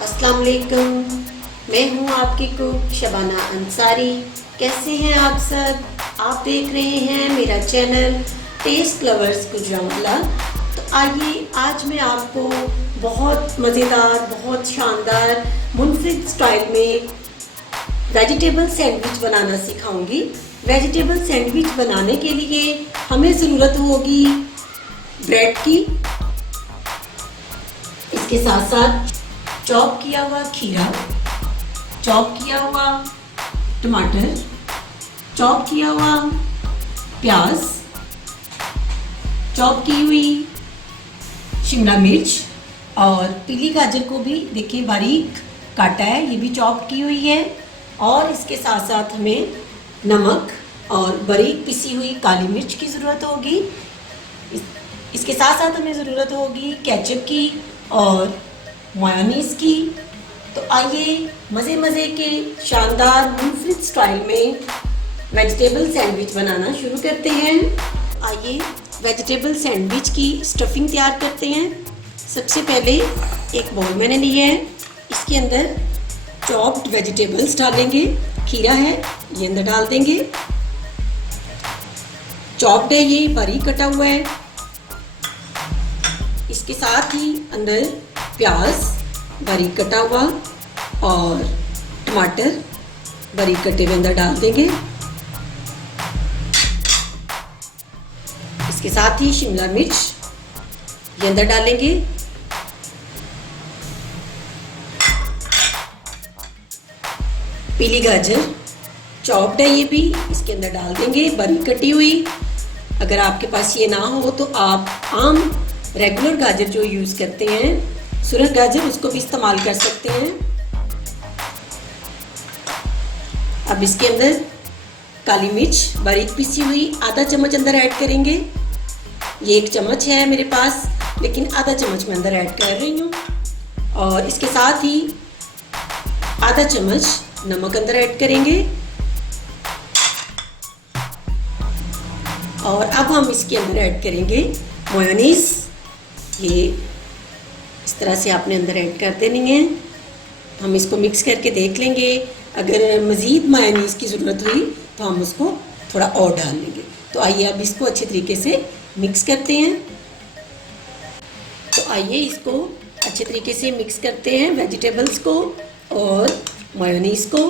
अस्सलाम वालेकुम। मैं हूँ आपकी कुक शबाना अंसारी। कैसे हैं आप सब? आप देख रहे हैं मेरा चैनल टेस्ट लवर्स गुजरांवाला। तो आइए आज मैं आपको बहुत मज़ेदार, बहुत शानदार मुनफरिद स्टाइल में वेजिटेबल सैंडविच बनाना सिखाऊंगी। वेजिटेबल सैंडविच बनाने के लिए हमें ज़रूरत होगी ब्रेड की, इसके साथ साथ चॉप किया हुआ खीरा, चॉप किया हुआ टमाटर, चॉप किया हुआ प्याज, चॉप की हुई शिमला मिर्च और पीली गाजर को भी देखिए बारीक काटा है, ये भी चॉप की हुई है। और इसके साथ साथ हमें नमक और बारीक पिसी हुई काली मिर्च की ज़रूरत होगी। इसके साथ साथ हमें ज़रूरत होगी केचप की और मेयोनीज़ की। तो आइए मज़े मज़े के शानदार मुनफरिद स्टाइल में वेजिटेबल सैंडविच बनाना शुरू करते हैं। आइए वेजिटेबल सैंडविच की स्टफिंग तैयार करते हैं। सबसे पहले एक बाउल मैंने लिया है, इसके अंदर चॉप्ड वेजिटेबल्स डालेंगे। खीरा है ये अंदर डाल देंगे, चॉप्ड है ये बारीक कटा हुआ है। इसके साथ ही अंदर प्याज बारीक कटा हुआ और टमाटर बारीक कटे हुए अंदर डाल देंगे। इसके साथ ही शिमला मिर्च ये अंदर डालेंगे। पीली गाजर चॉप्ड है ये भी इसके अंदर डाल देंगे बारीक कटी हुई। अगर आपके पास ये ना हो तो आप आम रेगुलर गाजर जो यूज़ करते हैं, सुरख गाजर, उसको भी इस्तेमाल कर सकते हैं। अब इसके अंदर काली मिर्च बारीक पिसी हुई आधा चम्मच अंदर ऐड करेंगे। ये 1 चम्मच है मेरे पास, लेकिन आधा चम्मच मैं अंदर ऐड कर रही हूँ। और इसके साथ ही आधा चम्मच नमक अंदर ऐड करेंगे। और अब हम इसके अंदर ऐड करेंगे मेयोनीज़। ये इस तरह से आपने अंदर ऐड कर देनी है। हम इसको मिक्स करके देख लेंगे, अगर मज़ीद मेयोनीज़ की ज़रूरत हुई तो हम उसको थोड़ा और डाल लेंगे। तो आइए अब इसको अच्छे तरीके से मिक्स करते हैं। तो आइए इसको अच्छे तरीके से मिक्स करते हैं, वेजिटेबल्स को और मेयोनीज़ को।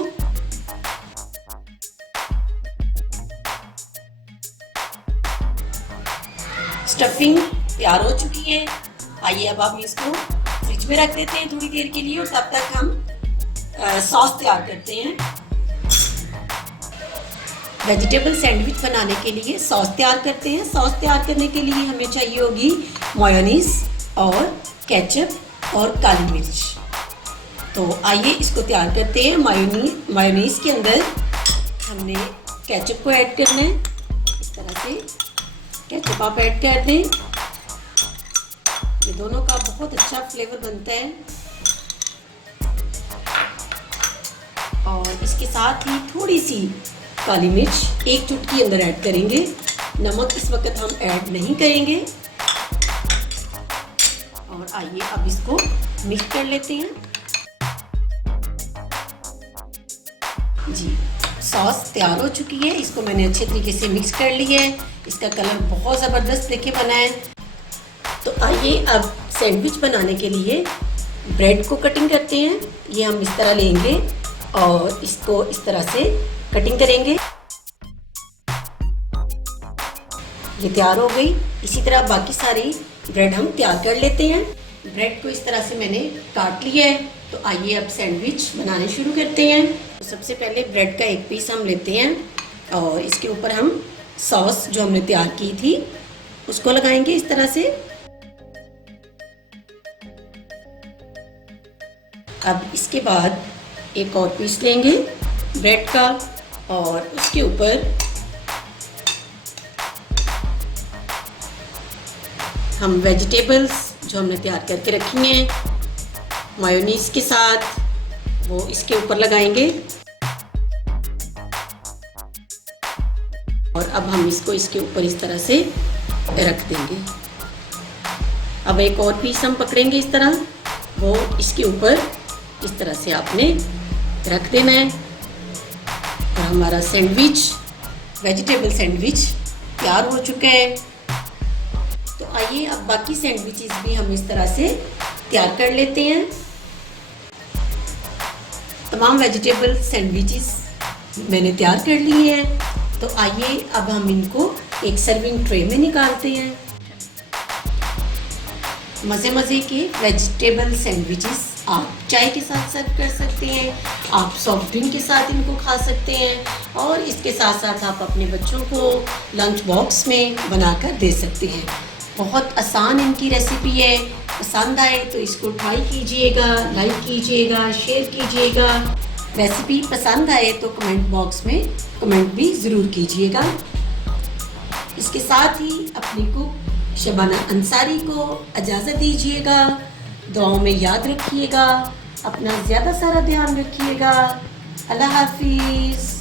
स्टफिंग तैयार हो चुकी है। आइए अब हम इसको फ्रिज में रख देते हैं थोड़ी देर के लिए, और तब तक हम सॉस तैयार करते हैं। वेजिटेबल सैंडविच बनाने के लिए सॉस तैयार करते हैं। सॉस तैयार करने के लिए हमें चाहिए होगी मेयोनीज़ और केचप और काली मिर्च। तो आइए इसको तैयार करते हैं। मेयोनीज़ के अंदर हमने केचप को ऐड करना है। इस तरह से केचप आप ऐड कर दें, ये दोनों का बहुत अच्छा फ्लेवर बनता है। और इसके साथ ही थोड़ी सी काली मिर्च 1 चुटकी अंदर ऐड करेंगे। नमक इस वक्त हम ऐड नहीं करेंगे। और आइए अब इसको मिक्स कर लेते हैं। जी, सॉस तैयार हो चुकी है। इसको मैंने अच्छे तरीके से मिक्स कर लिया है। इसका कलर बहुत ज़बरदस्त देखे बना है। तो आइए अब सैंडविच बनाने के लिए ब्रेड को कटिंग करते हैं। ये हम इस तरह लेंगे और इसको इस तरह से कटिंग करेंगे। ये तैयार हो गई। इसी तरह बाकी सारी ब्रेड हम तैयार कर लेते हैं। ब्रेड को इस तरह से मैंने काट लिया है। तो आइए अब सैंडविच बनाने शुरू करते हैं। तो सबसे पहले ब्रेड का एक पीस हम लेते हैं और इसके ऊपर हम सॉस जो हमने तैयार की थी उसको लगाएंगे इस तरह से। अब इसके बाद एक और पीस लेंगे ब्रेड का और उसके ऊपर हम वेजिटेबल्स जो हमने तैयार करके रखी हैं मेयोनीज़ के साथ वो इसके ऊपर लगाएंगे। और अब हम इसको इसके ऊपर इस तरह से रख देंगे। अब एक और पीस हम पकड़ेंगे इस तरह, वो इसके ऊपर इस तरह से आपने रख देना है। और हमारा सैंडविच, वेजिटेबल सैंडविच तैयार हो चुका है। तो आइए अब बाकी सैंडविचेस भी हम इस तरह से तैयार कर लेते हैं। तमाम वेजिटेबल सैंडविचेस मैंने तैयार कर लिए हैं। तो आइए अब हम इनको एक सर्विंग ट्रे में निकालते हैं। मज़े मज़े के वेजिटेबल सैंडविचेस आप चाय के साथ सर्व कर सकते हैं, आप सॉफ्ट ड्रिंक के साथ इनको खा सकते हैं, और इसके साथ साथ आप अपने बच्चों को लंच बॉक्स में बनाकर दे सकते हैं। बहुत आसान इनकी रेसिपी है। पसंद आए तो इसको ट्राई कीजिएगा, लाइक कीजिएगा, शेयर कीजिएगा। रेसिपी पसंद आए तो कमेंट बॉक्स में कमेंट भी ज़रूर कीजिएगा। इसके साथ ही अपनी कुक शबाना अंसारी को इजाज़त दीजिएगा। दुआओं में याद रखिएगा, अपना ज़्यादा सारा ध्यान रखिएगा। अल्लाह हाफिज़।